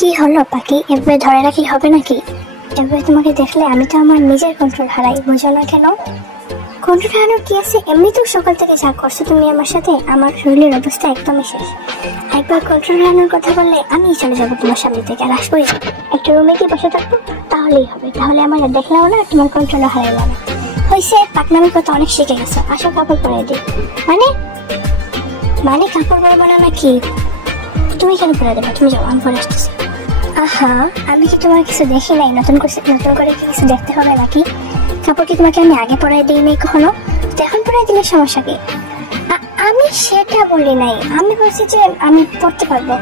কি হলো পাখি, এভাবে ধরে রাখি হবে নাকি? এভাবে তোমাকে দেখলে আমি তো আমার নিজের কন্ট্রোল হারাই, বুঝো না কেন? কন্ট্রোল হারানোর কি আছে? এমনিতেও সকাল থেকে যা করছো তুমি আমার সাথে, আমার শরীরের অবস্থা একদমই শেষ। একবার কন্ট্রোল হারানোর কথা বললে আমি চলে যাবো তোমার সামনে থেকে, আর আসবোই একটা রুমে কি বসে থাকবো, তাহলেই হবে। তাহলে আমার দেখলাম না, তোমার কন্ট্রোল হারাইলাম না। হয়েছে, পাকনামির কথা অনেক শিখে গেছো। আসো কাপড় পরে দিই। মানে মানে কাপড় পরবো না নাকি? তুমি কেন পরে দেবো? তুমি যাও, আমি পরে আসতেছি। আহা, আমি কি তোমার কিছু দেখি নাই? নতুন করে কি কিছু দেখতে হবে নাকি? কাপড় কি তোমাকে আমি আগে পরাই দিই নাই কখনো? এখন পরাই দিলে সমস্যা কি? আমি সেটা বলি নাই, আমি বলছি যে আমি পরতে পারবো।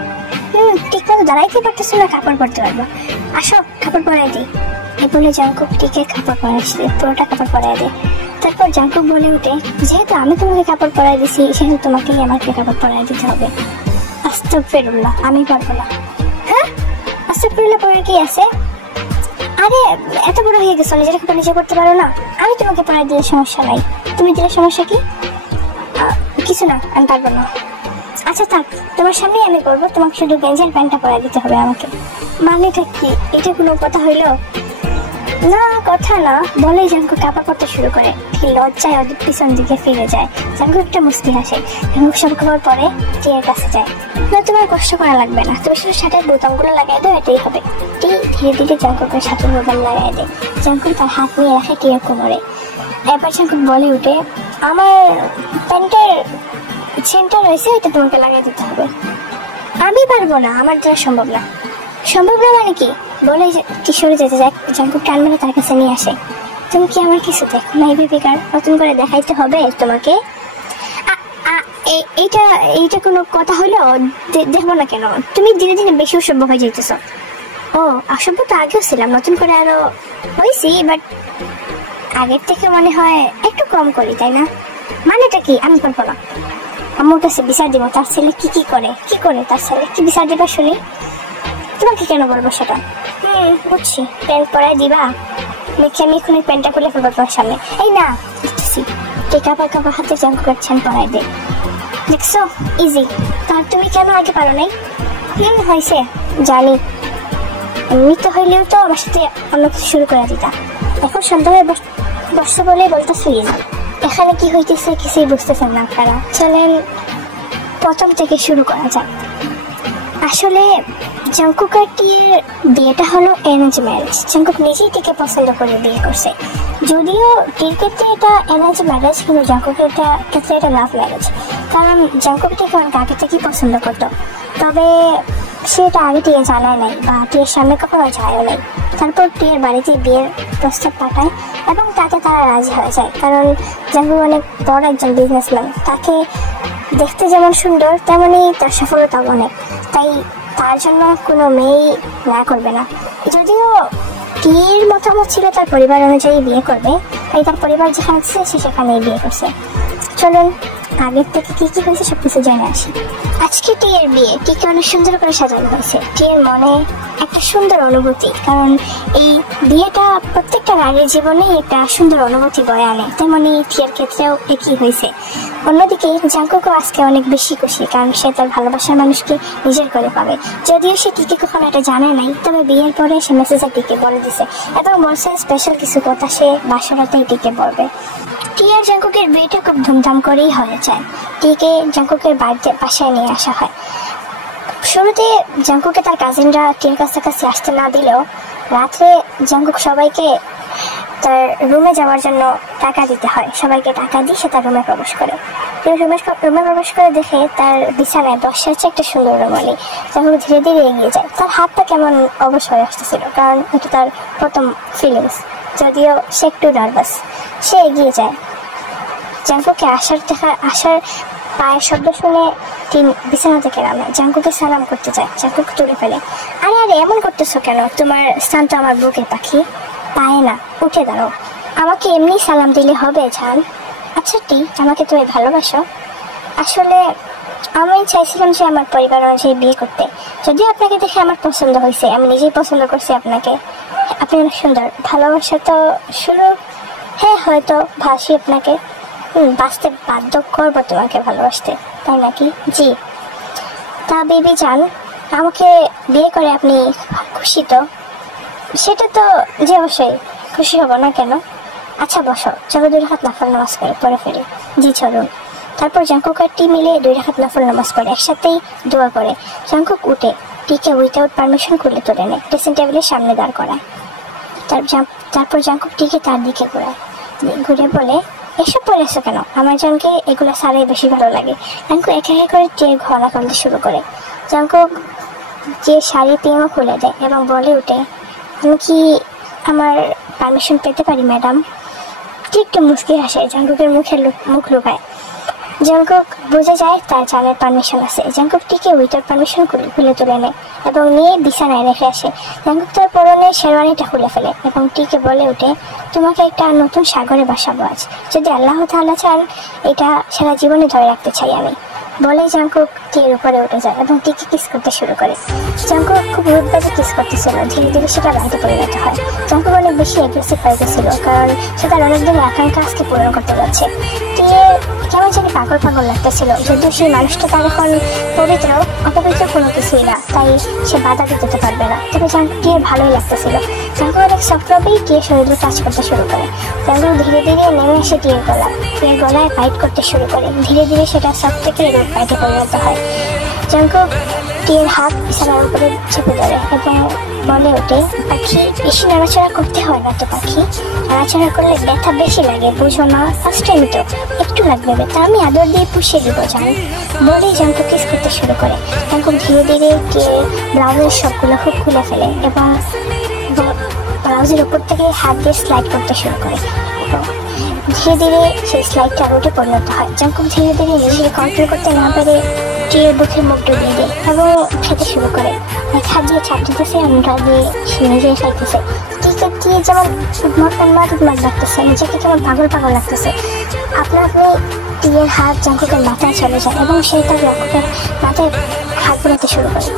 ঠিক মতো দাঁড়াইতে পারতেছো না, কাপড় পরতে পারবো। আসো কাপড় পরাই দিই। এই বলে জাঙ্কুক টিকে কাপড় পরাইছে, পুরোটা কাপড় পরাই দেয়। তারপর জাঙ্কুক বলে উঠে, যেহেতু আমি তোমাকে কাপড় পরাই দিছি, সেহেতু তোমাকেই আমাকে কাপড় পরাই দিতে হবে। আস্তাগফিরুল্লাহ, আমি পারবো না। হ্যাঁ, আস্তাগফিরুল্লাহ পরে কি আছে? আরে এত বড় হয়ে গেছো, নিজের কাপড় নিজে করতে পারো না? আমি তোমাকে পরাই দিলে সমস্যা নাই, তুমি দিলে সমস্যা কি? কিছু না, আমি পারবো না। আচ্ছা থাক, তোমার সামনেই আমি করবো। তোমাকে শুধু গেঞ্জের প্যান্টটা পরাই দিতে হবে আমাকে। মানেটা কি? এটা কোনো কথা হইলো? না কথা না বলে জাঙ্কুক কাপড় পরতে শুরু করে। কি লজ্জায় ওদের পিছন দিকে ফিরে যায়। জাঙ্কুক একটা মুস্কি হাসে। জাঙ্কুক সব খবর পরে টিয়ের কাছে যায়। না, তোমার কষ্ট করা লাগবে না, তুমি শুধু শার্টের বোতামগুলো লাগাই দাও, এটাই হবে। টি ধীরে ধীরে জাঙ্কুকের শার্টের বোতাম লাগাই দেয়। জাঙ্কুক তার হাত নিয়ে রাখে টিয়ের কোমরে। এবার জাঙ্কুক বলে উঠে, আমার প্যান্টের চেনটা রয়েছে, এটা তোমাকে লাগাই দিতে হবে। আমি পারবো না, আমার দ্বারা সম্ভব না। সম্ভব না মানে কি? বলে কিশোরে যেতে যায়, জাঙ্কুক টান মেরে তার কাছে নিয়ে আসে। তুমি কি আমার কিছু দেখো না? এই বেবিকার নতুন করে দেখাইতে হবে তোমাকে? এইটা কোনো কথা হলো? দেখবো না কেন? তুমি দিনে দিনে বেশি অসভ্য হয়ে যাইতেছ। ও, অসভ্য তো আগেও ছিলাম, নতুন করে আরো হয়েছি, বাট আগের থেকে মনে হয় একটু কম করি, তাই না? মানেটা কি? আমি পারবো না। আমার কাছে বিচার দিব তার ছেলে কি করে তার ছেলে কি বিচার দিবা শুনি? তোমাকে কেন বলবো সেটা? বুঝছি, প্যান্ট পরাই দিবা দেখি আমি এক্ষুনি প্যান্টটা খুলে ফেলবো তোমার সামনে। এই না, দেখতেছি কাপড় হাতে জাঙ্কুকের ছান পরাই দে। দেখছো, ইজি। তার তুমি কেন আগে পারো নাই? হয়েছে জানি, এমনি তো হইলেও তো আমার সাথে অন্য কিছু শুরু করে দিতা। এখন সন্ধ্যা হয়ে বসতে বলে বলতেছি, এখানে কি হইতেছে কিছুই বুঝতেছেন না আপনারা। চলেন প্রথম থেকে শুরু করা যাক। আসলে জাঙ্কুক আর টিয়ের বিয়েটা হলো অ্যারেঞ্জ ম্যারেজ। জাঙ্কুক নিজেই টিকে পছন্দ করে বিয়ে করছে। যদিও টির ক্ষেত্রে এটা অ্যারেঞ্জ ম্যারেজ, কিন্তু জাঙ্কুকের ক্ষেত্রে এটা লাভ ম্যারেজ। কারণ জাঙ্কুক টিকে অনেক আগে থেকেই পছন্দ করতো, তবে সেটা আগে টিয়ে জানায় নাই বা টিয়ের সামনে কখনো যায়ও নাই। তারপর টিয়ের বাড়িতে বিয়ের প্রস্তাব পাঠায় এবং তাতে তারা রাজি হয়ে যায়। কারণ জাঙ্কুক অনেক বড় একজন বিজনেসম্যান, তাকে দেখতে যেমন সুন্দর তেমনই তার সফলতা অনেক, তাই তার জন্য কোনো মেয়েই না করবে না। যদিও টিয়ের মতামত ছিল তার পরিবার অনুযায়ী বিয়ে করবে, তাই তার পরিবার যেখানে ছিল সে সেখানেই বিয়ে করছে। চলুন আগের থেকে কি হয়েছে সবকিছু জেনে আসি। আজকে টিয়ের বিয়ে, টিকে অনেক সুন্দর করে সাজানো হয়েছে। টিয়ের মনে একটা সুন্দর অনুভূতি, কারণ এই বিয়েটা প্রত্যেকটা নারীর জীবনেই একটা সুন্দর অনুভূতি বয়ে আনে, তেমনি টিয়ের ক্ষেত্রেও একই হয়েছে। অন্যদিকে জাঙ্কুকও আজকে অনেক বেশি খুশি, কারণ সে তার ভালোবাসার মানুষকে নিজের করে পাবে। যদিও সে টিকে কখনো এটা জানে নাই, তবে বিয়ের পরে সে মেসেজে টিকে বলে দিছে এবং বলছে স্পেশাল কিছু কথা সে বাসরাতেই টিকে বলবে। টিয়া আর জাঙ্কুকের বিয়েটা খুব ধুমধাম করেই হয়ে যায়। টিকে জাঙ্কুকের বাড়িতে বাসায় নিয়ে আসা হয়। শুরুতে জাঙ্কুকে তার কাজিনরা টিয়ার কাছাকাছি আসতে না দিলেও রাত্রে জাঙ্কুক সবাইকে তার রুমে যাওয়ার জন্য টাকা দিতে হয়। সবাইকে টাকা দিয়ে সে তার রুমে প্রবেশ করে। রুমে প্রবেশ করে দেখে তার বিছানায় বসে আছে একটা সুন্দর রুমালি। জাঙ্কুক ধীরে ধীরে এগিয়ে যায়। তার হাতটা কেমন অবশ হয়ে আসতেছিল, কারণ এটা তার প্রথম ফিলিংস। যদিও সে একটু নার্ভাস, সে এগিয়ে যায়। জাঙ্কুকে আসার পায়ের শব্দ শুনে বিছানা থেকে নামে। জাঙ্কুকে সালাম করতে যায়। জাঙ্কুক তুলে ফেলে। আরে এমন করতেছো কেন? তোমার স্থান তো আমার বুকের পাখি, পায়ে না, উঠে দাঁড়াও। আমাকে এমনি সালাম দিলে হবে জান? আচ্ছা টি, আমাকে তুমি ভালোবাসো? আসলে আমি চাইছিলাম যে আমার পরিবার অনুযায়ী বিয়ে করতে। যদিও আপনাকে দেখে আমার পছন্দ হয়েছে, আমি নিজেই পছন্দ করছি আপনাকে। আপনি অনেক সুন্দর। ভালোবাসা তো শুরু, হ্যাঁ হয়তো ভাসি আপনাকে, বাঁচতে বাধ্য করবো তোমাকে ভালোবাসতে, তাই নাকি? জি। তা বেবি জান, আমাকে বিয়ে করে আপনি খুশি তো? সেটা তো যে অবশ্যই খুশি হব না কেন। আচ্ছা বসো, চলো 2 রাকাত নফল নামাজ পড়ে ফেলি। জি চলুন। তারপর জাঙ্কুক আর টি মিলে 2 রাকাত নফল নামাজ পড়ে, একসাথেই দোয়া করে। জাঙ্কুক উঠে টিকে উইথাউট পারমিশন খুলে তুলে নেয়, ড্রেসিং টেবিলের সামনে দাঁড় করায়। তারপর জাঙ্কুক টিকে তার দিকে ঘুরে বলে, এসব পরে আসো কেন? আমার জনকে এগুলো সারাই বেশি ভালো লাগে। জাঙ্কুক একে একে করে টিয়ের ঘোরা করতে শুরু করে। জাঙ্কুক যে শাড়ি পিমো খুলে দেয় এবং বলে উঠে, আমি কি আমার পারমিশন পেতে পারি ম্যাডাম? ঠিক একটু মুচকি হাসে, জাঙ্কুকের মুখ লুকায়। জাঙ্কুক বুঝে যায় তার জানের পারমিশন আছে। জাঙ্কুক টিকে উইথাউট পারমিশন খুলে তুলে নেয় এবং নিয়ে বিছানায় রেখে আসে। জাঙ্কুক তার পরনে শেরওয়ানিটা খুলে ফেলে এবং টিকে বলে উঠে, তোমাকে একটা নতুন সাগরে বাসাবো আজ, যদি আল্লাহ তাআলা চান এটা সারা জীবনে ধরে রাখতে চাই আমি। বলে জাঙ্কুক টির উপরে উঠে যায় এবং টিকে কিস করতে শুরু করে। জাঙ্কুক খুব রুদবাজে কিস করতেছিল, ধীরে ধীরে সেটা রাতে পরিণত হয়। জাঙ্কুক অনেক বেশি অ্যাগ্রেসিভ হয়ে গেছিল, কারণ সে তার অনেকদিনের আকাঙ্ক্ষা আজকে পূরণ করতে যাচ্ছে। টিয়ে কেমন জানি পাগল লাগতেছিল, যদিও সেই মানুষটা তার এখন পবিত্র অপবিত্র কোনো কিছুই না, তাই সে বাধা দিতে পারবে না। তবে টিয়ের ভালোই লাগতেছিল। জাঙ্কুক অনেক সফটভাবেই টিয়ের শরীরে টাচ করতে শুরু করে। জাঙ্কুক ধীরে ধীরে নেমে এসে টিয়ের গলায় বাইট করতে শুরু করে। ধীরে ধীরে সেটা সফট থেকে রোড বাইটে পরিণত হয়। জাঙ্কুক টিয়ের হাত বিছানার উপরে চেপে ধরে এবং বলে ওঠে, পাখি বেশি নাড়াচাড়া করতে হয় না তো পাখি, নাড়াচাড়া করলে ব্যথা বেশি লাগে, বুঝো না? ফার্স্ট টাইম তো একটু লাগবে ব্যথা, আমি আদর দিয়ে পুষিয়ে দিব জান। বলেই জাঙ্কুক কিস করতে শুরু করে। জাঙ্কুক ধীরে ধীরে ব্লাউজের সবগুলো হুক খুলে ফেলে এবং ব্লাউজের উপর থেকে হাত দিয়ে স্লাইড করতে শুরু করে এবং ধীরে ধীরে সেই স্লাইডটা রোডে পরিণত হয়। জাঙ্কুক ধীরে ধীরে নিজেকে কন্ট্রোল করতে না পেরে টিয়ের বুকের মুখ ডুবিয়ে দেয় এবং খেতে শুরু করে। এক হাত দিয়ে চাপ দিতেছে, অন্যটা দিয়ে সে নিজে খাইতেছে। টিকে যেমন উন্মাদ লাগতেছে, নিজেকে কেমন পাগল লাগতেছে। আপনি টিয়ের হাত জাঙ্কুকের মাথায় চলে যায় এবং সে তার জাঙ্কুকের মাথায় হাত বোলাতে শুরু করে।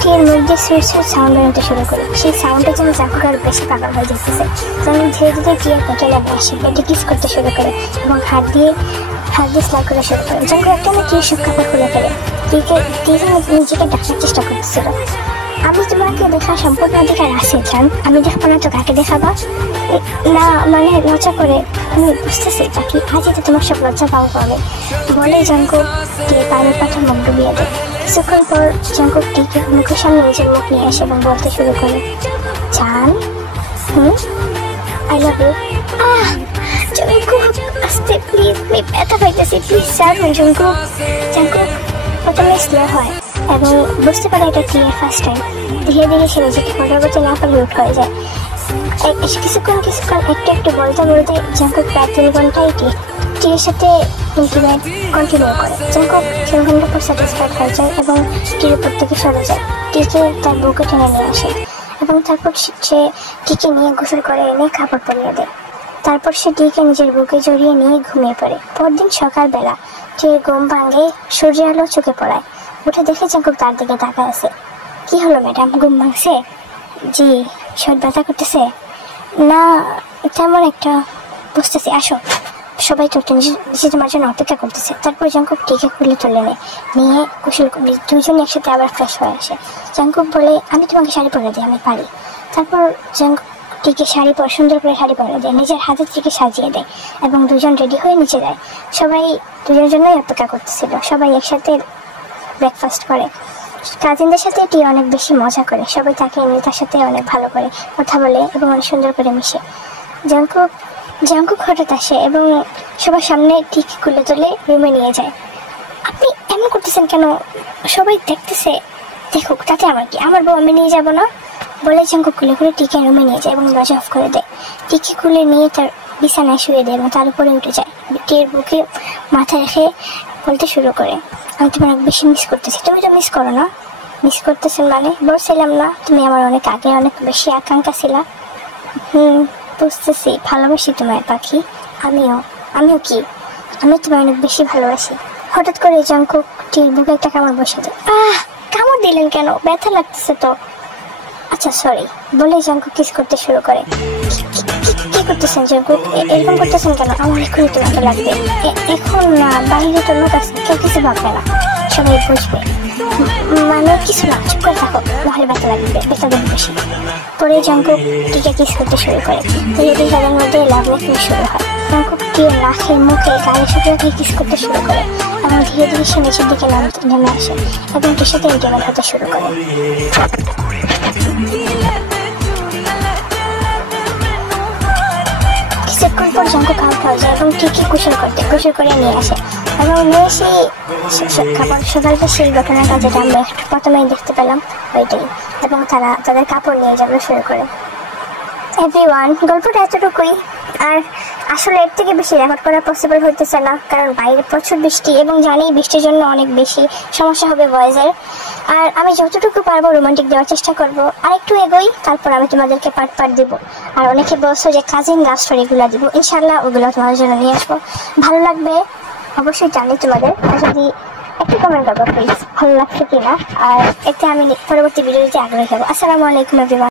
টিয়ের মুখ দিয়ে সুইট সাউন্ড বেরোতে শুরু করে। সেই সাউন্ডের জন্য জাঙ্কুক আরো বেশি পাগল হয়ে যেতেছে। জাঙ্কুক ধীরে ধীরে টিয়ের পেটে লাগে আসে, পেটে কিস করতে শুরু করে এবং হাত দিয়ে স্লাইড করা শুরু করে। জাঙ্কুক একটা না টিয়ের সব কাপড় খুলে ফেলে। টিয়ে নিজেকে ডাকার চেষ্টা করতেছিল। আমি তোমাকে দেখার সম্পূর্ণ অধিকার আছে জান, আমি দেখবো না তো কাকে দেখাবা? না মানে লজ্জা করে, আমি বুঝতেছি পাখি, আজই তো তোমার সব লজ্জা পাবো পাবে। বলে জাঙ্কুক টিয়ে পানির পাথর মুখ ডুবিয়ে দেয়। কিছুক্ষণ পর জাঙ্কুক টিকে মুখের সামনে নিজের মুখ নিয়ে আসে এবং বলতে শুরু করে, জান আই লাভ ইউ। জাঙ্কুক আস্তে, প্লিজ আমি ব্যথা পাইতেছি, প্লিজ ছাড়ুন জাঙ্কুক। জাঙ্কুক প্রথমে স্লো হয় এবং বুঝতে পারে এটা টিয়ের ফার্স্ট টাইম। ধীরে ধীরে সে নিজেকে কন্ট্রোল করতে না পারে লুট হয়ে যায়। কিছুক্ষণ একটু বলতে জাঙ্কুক প্রায় 3 ঘন্টায় টিয়ের সাথে ইন্টিমেট কন্টিনিউ করে। জাঙ্কুক 3 ঘন্টা পর স্যাটিসফাইড হয়ে যায় এবং টিয়ের উপর থেকে সরে যায়। টিকে তার বুকে টেনে নিয়ে আসে এবং তারপর সে টিকে নিয়ে গোসল করে এনে কাপড় পরিয়ে দেয়। তারপর সে টিকে নিজের বুকে জড়িয়ে নিয়ে ঘুমিয়ে পড়ে। পরদিন সকালবেলা টিয়ের ঘুম ভাঙে সূর্যের আলো চোখে পড়ায়। উঠে দেখে জাঙ্কুক তার দিকে তাকায় আছে। কি হলো ম্যাডাম, ঘুম ভাঙছে? জি, শরীর ব্যথা করতেছে? না তেমন একটা, বুঝতেছি, আসো সবাই তো নিচে তোমার জন্য অপেক্ষা করতেছে। তারপর জাঙ্কুক টিকে খুলে তুলে নিয়ে কুশল দুজনে একসাথে আবার ফ্রেশ হয়ে আসে। জাঙ্কুক বলে, আমি তোমাকে শাড়ি পরে দিই, আমি পারি। তারপর জাঙ্কুক টিকে সুন্দর করে শাড়ি পরে দেয়, নিজের হাতের টিকে সাজিয়ে দেয় এবং দুজন রেডি হয়ে নিচে যায়। সবাই দুজনের জন্যই অপেক্ষা করতেছিল। সবাই একসাথে ব্রেকফাস্ট করে। কাজিনদের সাথে টি অনেক বেশি মজা করে। সবাই তাকে এমনি তার সাথে অনেক ভালো করে কথা বলে এবং অনেক সুন্দর করে মিশে। জাঙ্কুক হঠাৎ আসে এবং সবার সামনে টিকে খুলে তুলে রুমে নিয়ে যায়। আপনি এমন করতেছেন কেন? সবাই দেখতেছে, দেখুক, তাতে আমার কি, আমার বউ আমি নিয়ে যাবো না? বলে জাঙ্কুক খুলে টিকে রুমে নিয়ে যায় এবং দরজা অফ করে দেয়। টিকে খুলে নিয়ে তার বিছানায় শুয়ে দেয় এবং তার উপরে উঠে যায়। টিয়ের বুকে মাথা রেখে বলতে শুরু করে, আমি তোমার অনেক বেশি মিস করতেছি। তুমি তো মিস করো না? মিস করতেছেন মানে? বলছিলাম না তুমি আমার অনেক আগে অনেক বেশি আকাঙ্ক্ষা ছিল। বুঝতেছি, ভালোবাসি তোমার পাখি। আমিও কি, আমি তোমায় অনেক বেশি ভালোবাসি। হঠাৎ করে জাঙ্কুক টির বুকে একটা কামড় বসে দেয়। কামড় দিলেন কেন? ব্যথা লাগতেছে তো। আচ্ছা সরি। বলে জাঙ্কুক কিস করতে শুরু করে। কি করতেছেন জাঙ্কুক? এরকম করতেছেন কেন? আমার এখনই তোমাকে লাগবে। এখন না, বাইরে তো লোক আছে, কেউ কিছু ভাববে না। সবাই বুঝবে। মানে কিছু না, চুপ করে থাকো, নাহলে ব্যথা লাগবে, ব্যথা দেবে বেশি। পরে জঙ্কুক টিকে কিস করতে শুরু করে। ধীরে ধীরে তাদের মধ্যে লাভ মেকিং শুরু হয়। জঙ্কুক টির নাকে মুখে গালে সাথে কিস করতে শুরু করে এবং ধীরে ধীরে সে নিচের দিকে নেমে আসে এবং টির সাথে ইন্টিমেট হতে শুরু করে। কিছুক্ষণ পর জঙ্কুক আউট হয়ে যায় এবং টিকে গোসল করে নিয়ে আসে এবং নিয়ে সেই কাপড় সকালটা সেই ঘটনাটা যেটা আমরা একটু প্রথমেই দেখতে পেলাম ওইটাই, এবং তারা তাদের কাপড় নিয়ে যাবে শুরু করে। এভরিওয়ান, গল্পটা এতটুকুই। আর আসলে এর থেকে বেশি রেকর্ড করা পসিবল হইতেছে না, কারণ বাইরে প্রচুর বৃষ্টি এবং জানি বৃষ্টির জন্য অনেক বেশি সমস্যা হবে ভয়েসের। আর আমি যতটুকু পারবো রোমান্টিক দেওয়ার চেষ্টা করব। আর একটু এগোই, তারপর আমি তোমাদেরকে পার্ট দিব। আর অনেকে বলছো যে কাজিন লাভ স্টোরিগুলো দিব, ইনশাল্লাহ ওগুলো তোমাদের জন্য নিয়ে আসবো। ভালো লাগবে অবশ্যই জানি তোমাদের, আর যদি একটু কমেন্ট করবো প্লিজ ভালো লাগছে কিনা, আর এতে আমি পরবর্তী ভিডিওতে আগ্রহী হবো। আসসালামু আলাইকুম এভরিওয়ান।